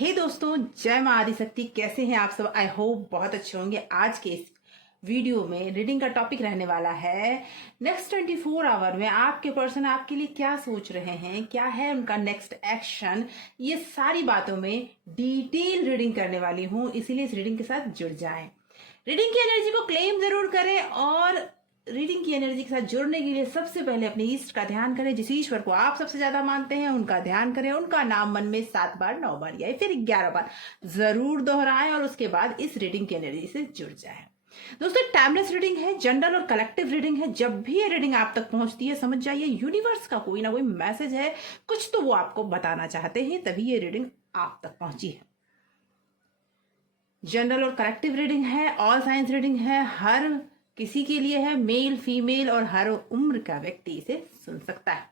हे दोस्तों, जय मां आदिशक्ति। कैसे हैं आप सब? आई होप बहुत अच्छे होंगे। आज के इस वीडियो में रीडिंग का टॉपिक रहने वाला है नेक्स्ट 24 आवर में आपके पर्सन आपके लिए क्या सोच रहे हैं, क्या है उनका नेक्स्ट एक्शन। ये सारी बातों में डिटेल रीडिंग करने वाली हूँ, इसीलिए इस रीडिंग के साथ जुड़ जाएं। रीडिंग की एनर्जी को क्लेम जरूर करें और रीडिंग की एनर्जी के साथ जुड़ने के लिए सबसे पहले अपने ईष्ट का ध्यान करें। जिस ईश्वर को आप सबसे ज्यादा मानते हैं उनका ध्यान करें, उनका नाम मन में 7 बार 9 बार या फिर 11 बार जरूर दोहराएं और उसके बाद इस रीडिंग की एनर्जी से जुड़ जाएं। दोस्तों, टाइमलेस रीडिंग है, जनरल और कलेक्टिव रीडिंग है। जब भी ये रीडिंग आप तक पहुंचती है समझ जाइए यूनिवर्स का कोई ना कोई मैसेज है, कुछ तो वो आपको बताना चाहते हैं, तभी ये रीडिंग आप तक पहुंची है। जनरल और कलेक्टिव रीडिंग है, ऑल साइंस रीडिंग है, हर किसी के लिए है, मेल फीमेल और हर उम्र का व्यक्ति इसे सुन सकता है।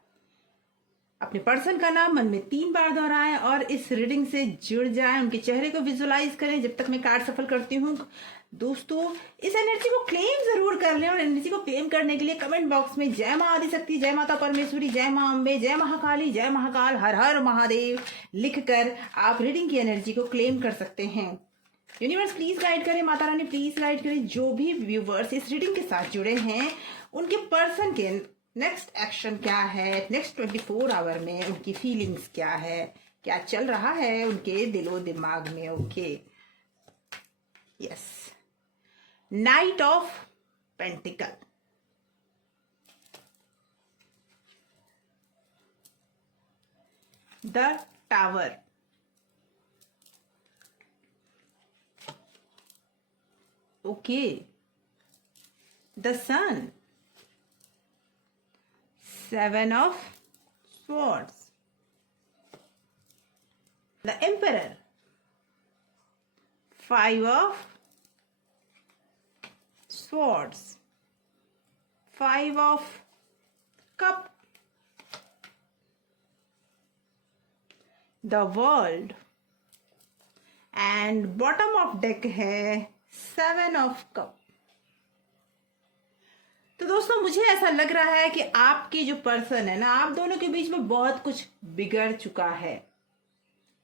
अपने पर्सन का नाम मन में 3 बार दोहराएं और इस रीडिंग से जुड़ जाएं। उनके चेहरे को विजुअलाइज करें जब तक मैं कार्ड सफल करती हूँ। दोस्तों, इस एनर्जी को क्लेम जरूर कर लें और एनर्जी को क्लेम करने के लिए कमेंट बॉक्स में जय मां आदिशक्ति, जय माता परमेश्वरी, जय मां अम्बे, जय महाकाली, जय महाकाल, हर हर महादेव लिखकर आप रीडिंग की एनर्जी को क्लेम कर सकते हैं। यूनिवर्स प्लीज गाइड करें, माता रानी प्लीज गाइड करें। जो भी व्यूवर्स इस रीडिंग के साथ जुड़े हैं उनके पर्सन के नेक्स्ट एक्शन क्या है, नेक्स्ट 24 आवर में उनकी फीलिंग्स क्या है, क्या चल रहा है उनके दिलो दिमाग में। Okay, yes, night of pentacle, the tower, okay, the sun, 7 of swords, the emperor, 5 of swords, 5 of cup, the world, and bottom of deck है 7 ऑफ कप। तो दोस्तों, मुझे ऐसा लग रहा है कि आपकी जो पर्सन है ना, आप दोनों के बीच में बहुत कुछ बिगड़ चुका है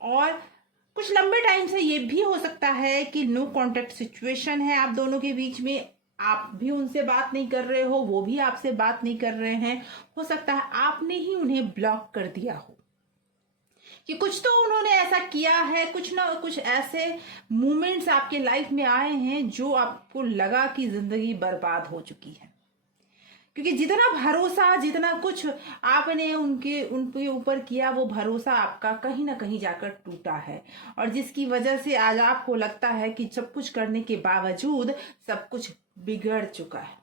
और कुछ लंबे टाइम से ये भी हो सकता है कि नो कांटेक्ट सिचुएशन है आप दोनों के बीच में। आप भी उनसे बात नहीं कर रहे हो, वो भी आपसे बात नहीं कर रहे हैं। हो सकता है आपने ही उन्हें ब्लॉक कर दिया हो कि कुछ तो उन्होंने ऐसा किया है, कुछ ना कुछ ऐसे मोमेंट्स आपके लाइफ में आए हैं जो आपको लगा कि जिंदगी बर्बाद हो चुकी है। क्योंकि जितना भरोसा, जितना कुछ आपने उनके ऊपर किया, वो भरोसा आपका कहीं ना कहीं जाकर टूटा है और जिसकी वजह से आज आपको लगता है कि सब कुछ करने के बावजूद सब कुछ बिगड़ चुका है।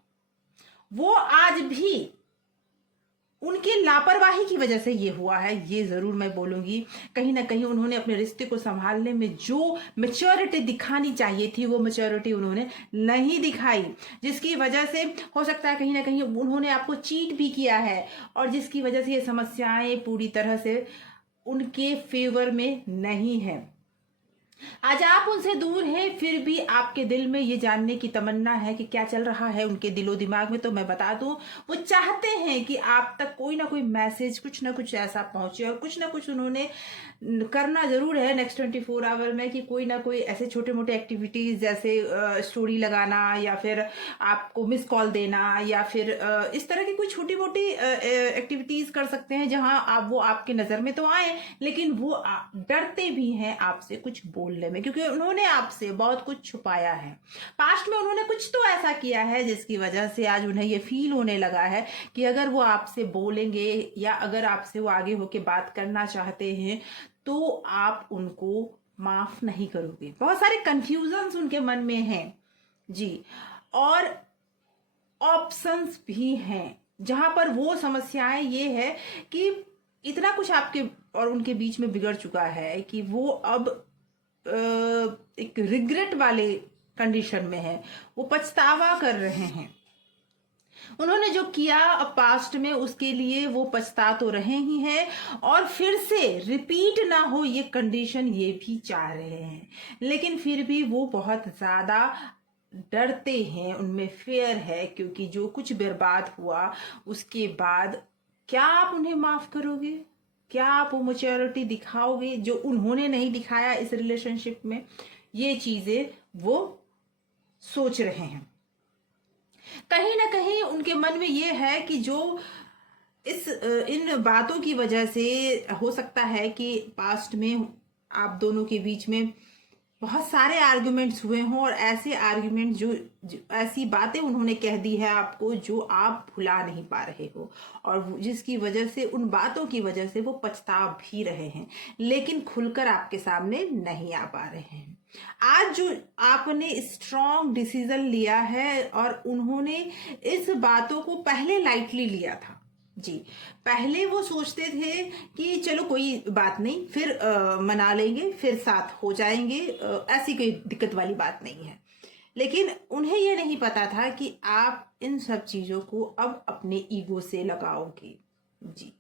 वो आज भी उनकी लापरवाही की वजह से ये हुआ है, ये जरूर मैं बोलूंगी। कहीं ना कहीं उन्होंने अपने रिश्ते को संभालने में जो मैच्योरिटी दिखानी चाहिए थी वो मैच्योरिटी उन्होंने नहीं दिखाई, जिसकी वजह से हो सकता है कहीं ना कहीं उन्होंने आपको चीट भी किया है और जिसकी वजह से ये समस्याएं पूरी तरह से उनके फेवर में नहीं है। आज आप उनसे दूर हैं, फिर भी आपके दिल में ये जानने की तमन्ना है कि क्या चल रहा है उनके दिलो दिमाग में। तो मैं बता दूं, वो चाहते हैं कि आप तक कोई ना कोई मैसेज, कुछ ना कुछ ऐसा पहुंचे और कुछ ना कुछ उन्होंने करना जरूर है नेक्स्ट 24 आवर में कि कोई ना कोई ऐसे छोटे मोटे एक्टिविटीज जैसे स्टोरी लगाना या फिर आपको मिस कॉल देना या फिर इस तरह की कोई छोटी मोटी एक्टिविटीज कर सकते हैं जहां वो आपके नजर में तो आए, लेकिन वो डरते भी हैं आपसे कुछ बोलने में, क्योंकि उन्होंने आपसे बहुत कुछ छुपाया है। पास्ट में उन्होंने कुछ तो ऐसा किया है जिसकी वजह से आज उन्हें ये फील होने लगा है कि अगर वो आपसे बोलेंगे या अगर आपसे वो आगे होके बात करना चाहते हैं तो आप उनको माफ नहीं करोगे। बहुत सारे कंफ्यूजन्स उनके मन में हैं जी, और ऑप्शंस भी हैं जहां पर वो समस्याएं ये है कि इतना कुछ आपके और उनके बीच में बिगड़ चुका है कि वो अब एक रिग्रेट वाले कंडीशन में है, वो पछतावा कर रहे हैं। उन्होंने जो किया पास्ट में उसके लिए वो पछता तो रहे ही हैं और फिर से रिपीट ना हो ये कंडीशन ये भी चाह रहे हैं, लेकिन फिर भी वो बहुत ज्यादा डरते हैं, उनमें फेयर है, क्योंकि जो कुछ बर्बाद हुआ उसके बाद क्या आप उन्हें माफ करोगे? क्या आप वो मैच्योरिटी दिखाओगे जो उन्होंने नहीं दिखाया इस रिलेशनशिप में? ये चीजें वो सोच रहे हैं। कहीं ना कहीं उनके मन में ये है कि जो इन बातों की वजह से हो सकता है कि पास्ट में आप दोनों के बीच में बहुत सारे आर्गुमेंट्स हुए हों, और ऐसे आर्गुमेंट जो ऐसी बातें उन्होंने कह दी है आपको जो आप भुला नहीं पा रहे हो, और जिसकी वजह से, उन बातों की वजह से वो पछता भी रहे हैं, लेकिन खुलकर आपके सामने नहीं आ पा रहे हैं। आज जो आपने स्ट्रॉन्ग डिसीजन लिया है, और उन्होंने इस बातों को पहले लाइटली लिया था जी। पहले वो सोचते थे कि चलो कोई बात नहीं, फिर मना लेंगे, फिर साथ हो जाएंगे, ऐसी कोई दिक्कत वाली बात नहीं है। लेकिन उन्हें ये नहीं पता था कि आप इन सब चीजों को अब अपने ईगो से लगाओगे जी,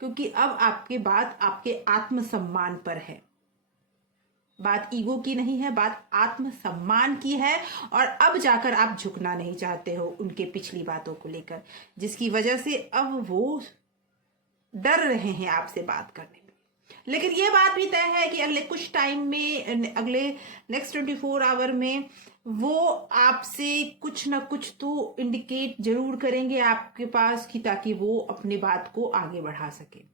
क्योंकि अब आपके बात आपके आत्मसम्मान पर है। बात ईगो की नहीं है, बात आत्मसम्मान की है, और अब जाकर आप झुकना नहीं चाहते हो उनके पिछली बातों को लेकर, जिसकी वजह से अब वो डर रहे हैं आपसे बात करने में। लेकिन ये बात भी तय है कि अगले कुछ टाइम में, अगले नेक्स्ट 24 आवर में वो आपसे कुछ ना कुछ तो इंडिकेट जरूर करेंगे आपके पास, कि ताकि वो अपनी बात को आगे बढ़ा सके।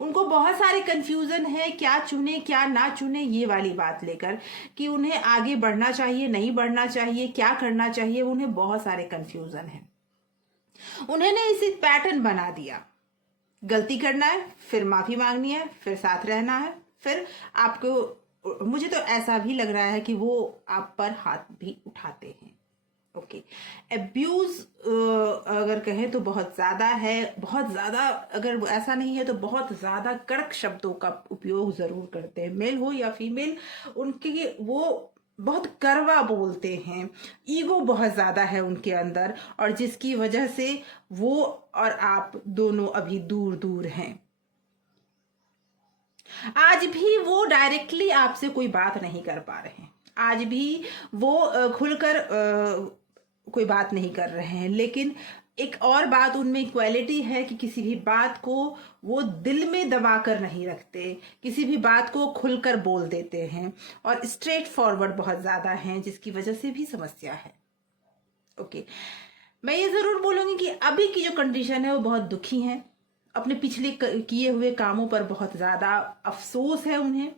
उनको बहुत सारे कंफ्यूजन है, क्या चुने क्या ना चुने ये वाली बात लेकर, कि उन्हें आगे बढ़ना चाहिए नहीं बढ़ना चाहिए, क्या करना चाहिए, उन्हें बहुत सारे कंफ्यूजन है। उन्होंने इसे पैटर्न बना दिया, गलती करना है, फिर माफी मांगनी है, फिर साथ रहना है, फिर आपको, मुझे तो ऐसा भी लग रहा है कि वो आप पर हाथ भी उठाते हैं। ओके, एब्यूज अगर कहें तो बहुत ज्यादा है, बहुत ज्यादा, अगर ऐसा नहीं है तो बहुत ज्यादा कड़क शब्दों का उपयोग जरूर करते हैं, मेल हो या फीमेल। उनके वो बहुत कड़वा बोलते हैं, ईगो बहुत ज्यादा है उनके अंदर, और जिसकी वजह से वो और आप दोनों अभी दूर दूर हैं। आज भी वो डायरेक्टली आपसे कोई बात नहीं कर पा रहे हैं, आज भी वो खुलकर कोई बात नहीं कर रहे हैं। लेकिन एक और बात उनमें इक्वालिटी है कि किसी भी बात को वो दिल में दबा कर नहीं रखते, किसी भी बात को खुलकर बोल देते हैं, और स्ट्रेट फॉरवर्ड बहुत ज्यादा हैं, जिसकी वजह से भी समस्या है। ओके, मैं ये जरूर बोलूंगी कि अभी की जो कंडीशन है वो बहुत दुखी है, अपने पिछले किए हुए कामों पर बहुत ज्यादा अफसोस है उन्हें,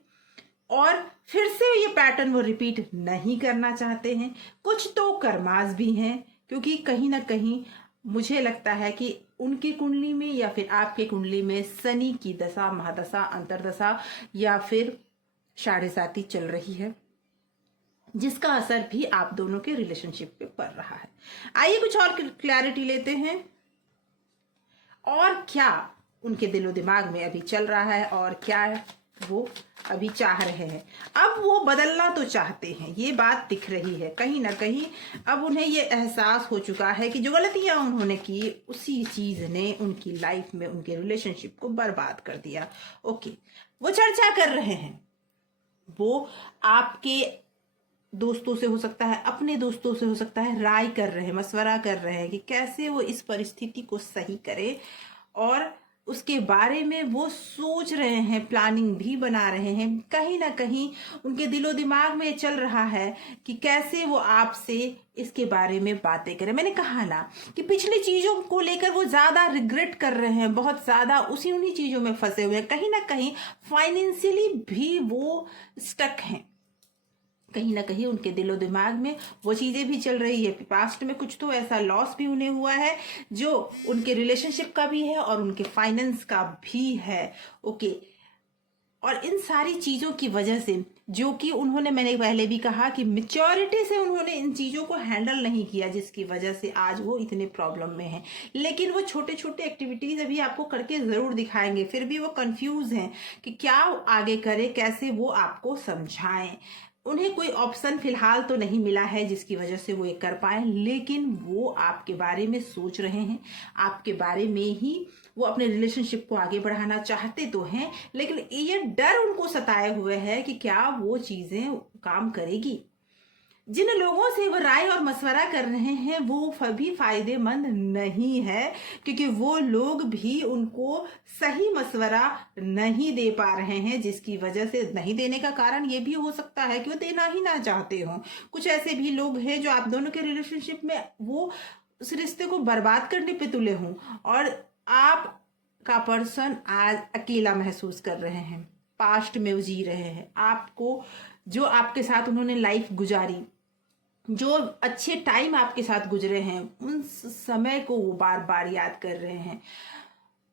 और फिर से ये पैटर्न वो रिपीट नहीं करना चाहते हैं। कुछ तो कर्मास भी हैं, क्योंकि कहीं ना कहीं मुझे लगता है कि उनकी कुंडली में या फिर आपके कुंडली में शनि की दशा, महादशा, अंतरदशा या फिर साढ़े साती चल रही है, जिसका असर भी आप दोनों के रिलेशनशिप पे पड़ रहा है। आइए कुछ और क्लैरिटी लेते हैं, और क्या उनके दिलो दिमाग में अभी चल रहा है, और क्या वो अभी चाह रहे हैं। अब वो बदलना तो चाहते हैं, ये बात दिख रही है कहीं ना कहीं। अब उन्हें ये एहसास हो चुका है कि जो गलतियां उन्होंने की, उसी चीज ने उनकी लाइफ में, उनके रिलेशनशिप को बर्बाद कर दिया। ओके, वो चर्चा कर रहे हैं, वो आपके दोस्तों से हो सकता है, अपने दोस्तों से हो सकता है, राय कर रहे हैं, मशवरा कर रहे हैं कि कैसे वो इस परिस्थिति को सही करे, और उसके बारे में वो सोच रहे हैं, प्लानिंग भी बना रहे हैं। कहीं ना कहीं उनके दिलो दिमाग में चल रहा है कि कैसे वो आपसे इसके बारे में बातें करें। मैंने कहा ना कि पिछली चीजों को लेकर वो ज्यादा रिग्रेट कर रहे हैं, बहुत ज्यादा उन्हीं चीजों में फंसे हुए हैं। कहीं ना कहीं फाइनेंशियली भी वो स्टक हैं, कहीं ना कहीं उनके दिलो दिमाग में वो चीजें भी चल रही है। पास्ट में कुछ तो ऐसा लॉस भी उन्हें हुआ है जो उनके रिलेशनशिप का भी है और उनके फाइनेंस का भी है। ओके, और इन सारी चीजों की वजह से, जो कि उन्होंने, मैंने पहले भी कहा कि मेच्योरिटी से उन्होंने इन चीजों को हैंडल नहीं किया, जिसकी वजह से आज वो इतने प्रॉब्लम में हैं। लेकिन वो छोटे छोटे एक्टिविटीज अभी आपको करके जरूर दिखाएंगे, फिर भी वो कंफ्यूज हैं कि क्या आगे करे, कैसे वो आपको समझाएं। उन्हें कोई ऑप्शन फिलहाल तो नहीं मिला है जिसकी वजह से वो ये कर पाए, लेकिन वो आपके बारे में सोच रहे हैं, आपके बारे में ही वो अपने रिलेशनशिप को आगे बढ़ाना चाहते तो हैं, लेकिन ये डर उनको सताए हुए है कि क्या वो चीजें काम करेगी। जिन लोगों से वो राय और मशवरा कर रहे हैं वो भी फायदेमंद नहीं है, क्योंकि वो लोग भी उनको सही मशवरा नहीं दे पा रहे हैं, जिसकी वजह से नहीं देने का कारण ये भी हो सकता है कि वो देना ही ना चाहते हो। कुछ ऐसे भी लोग हैं जो आप दोनों के रिलेशनशिप में वो उस रिश्ते को बर्बाद करने पे तुले हों, और आप का पर्सन आज अकेला महसूस कर रहे हैं, पास्ट में वो जी रहे हैं। आपको जो आपके साथ उन्होंने लाइफ गुजारी, जो अच्छे टाइम आपके साथ गुजरे हैं, उन समय को वो बार बार याद कर रहे हैं।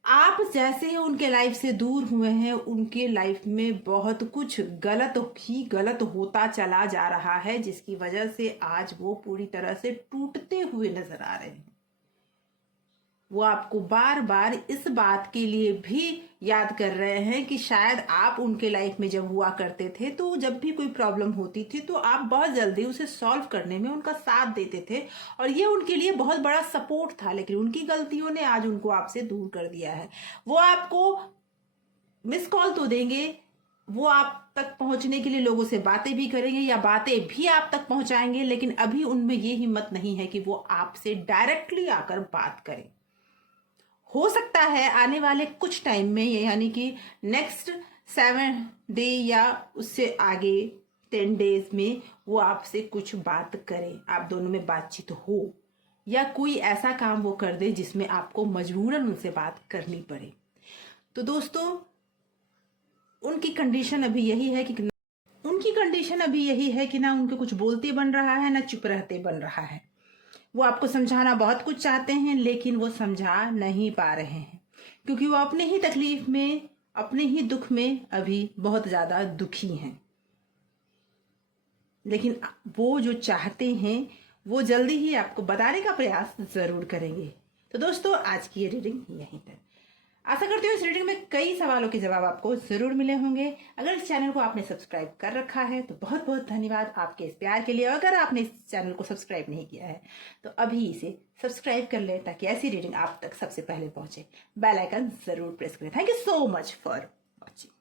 आप जैसे ही उनके लाइफ से दूर हुए हैं, उनके लाइफ में बहुत कुछ गलत ही गलत होता चला जा रहा है, जिसकी वजह से आज वो पूरी तरह से टूटते हुए नजर आ रहे हैं। वो आपको बार बार इस बात के लिए भी याद कर रहे हैं कि शायद आप उनके लाइफ में जब हुआ करते थे तो जब भी कोई प्रॉब्लम होती थी तो आप बहुत जल्दी उसे सॉल्व करने में उनका साथ देते थे, और ये उनके लिए बहुत बड़ा सपोर्ट था। लेकिन उनकी गलतियों ने आज उनको आपसे दूर कर दिया है। वो आपको मिस कॉल तो देंगे, वो आप तक पहुंचने के लिए लोगों से बातें भी करेंगे या बातें भी आप तक पहुंचाएंगे, लेकिन अभी उनमें ये हिम्मत नहीं है कि वो आपसे डायरेक्टली आकर बात करें। हो सकता है आने वाले कुछ टाइम में, यानी कि नेक्स्ट 7 डे या उससे आगे 10 डेज में वो आपसे कुछ बात करें, आप दोनों में बातचीत हो, या कोई ऐसा काम वो कर दे जिसमें आपको मजबूरन उनसे बात करनी पड़े। तो दोस्तों, उनकी कंडीशन अभी यही है कि ना उनके कुछ बोलते बन रहा है, ना चुप रहते बन रहा है। वो आपको समझाना बहुत कुछ चाहते हैं, लेकिन वो समझा नहीं पा रहे हैं, क्योंकि वो अपने ही तकलीफ में, अपने ही दुख में अभी बहुत ज्यादा दुखी हैं। लेकिन वो जो चाहते हैं वो जल्दी ही आपको बताने का प्रयास जरूर करेंगे। तो दोस्तों, आज की ये रीडिंग यहीं तक। आशा करती हूँ इस रीडिंग में कई सवालों के जवाब आपको जरूर मिले होंगे। अगर इस चैनल को आपने सब्सक्राइब कर रखा है तो बहुत बहुत धन्यवाद आपके इस प्यार के लिए। अगर आपने इस चैनल को सब्सक्राइब नहीं किया है तो अभी इसे सब्सक्राइब कर लें, ताकि ऐसी रीडिंग आप तक सबसे पहले पहुंचे। बेल आइकन जरूर प्रेस करें। Thank you so much for watching.